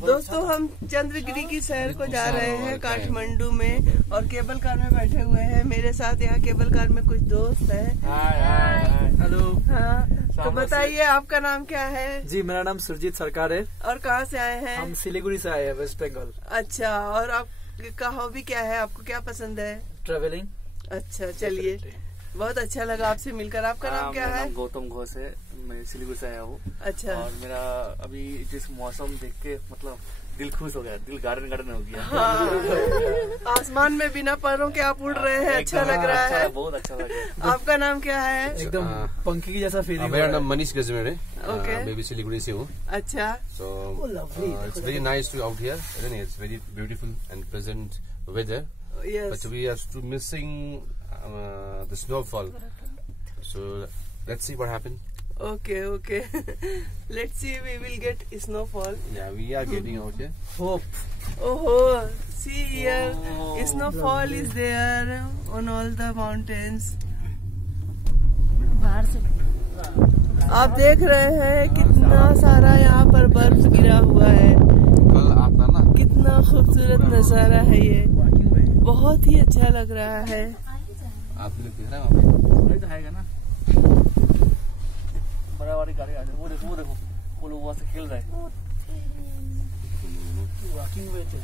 दोस्तों हम चंद्रगिरी की सैर को जा रहे हैं काठमांडू में और केबल कार में बैठे हुए हैं। मेरे साथ यहाँ केबल कार में कुछ दोस्त हैं। हेलो। हाँ, तो बताइए आपका नाम क्या है? जी मेरा नाम सुरजीत सरकार है। और कहाँ से आए हैं? हम सिलीगुड़ी से आए हैं, वेस्ट बंगाल। अच्छा, और आपका हॉबी क्या है? आपको क्या पसंद है? ट्रेवलिंग। अच्छा, चलिए, बहुत अच्छा लगा आपसे मिलकर। आपका नाम क्या है? गौतम घोष है, मैं सिलीगुड़ी से आया हूँ। अच्छा। और मेरा अभी जिस मौसम देख के मतलब दिल खुश हो गया, दिल गार्डन हो गया। हाँ। आसमान में बिना पैरों के आप उड़ रहे हैं, अच्छा लग रहा है। बहुत अच्छा लग रहा है। आपका नाम क्या है? एकदम पंखी की जैसा फीलिंग। मेरा नाम मनीष गजमेर है। ओके। मैं भी सिलीगुड़ी से हूँ। अच्छा। So it's very nice to out here. It's very beautiful and pleasant weather. Yes. But we are still missing the snowfall. So let's see what happens. Okay. Let's see, we will get snowfall. Yeah, we are getting out here. Hope. Oh, see here, snowfall is there on all the mountains. आप देख रहे हैं कितना सारा यहाँ पर बर्फ गिरा हुआ है। कल आता ना। कितना खूबसूरत नजारा है ये, बहुत ही अच्छा लग रहा है। आप लोग दिख रहा है वहाँ पे? तो आएगा ना, बड़ा वाली गाड़ी आ जाए। वो देखो वो लोग वहाँ से खेल रहे हैं। वॉकिंग वे थे।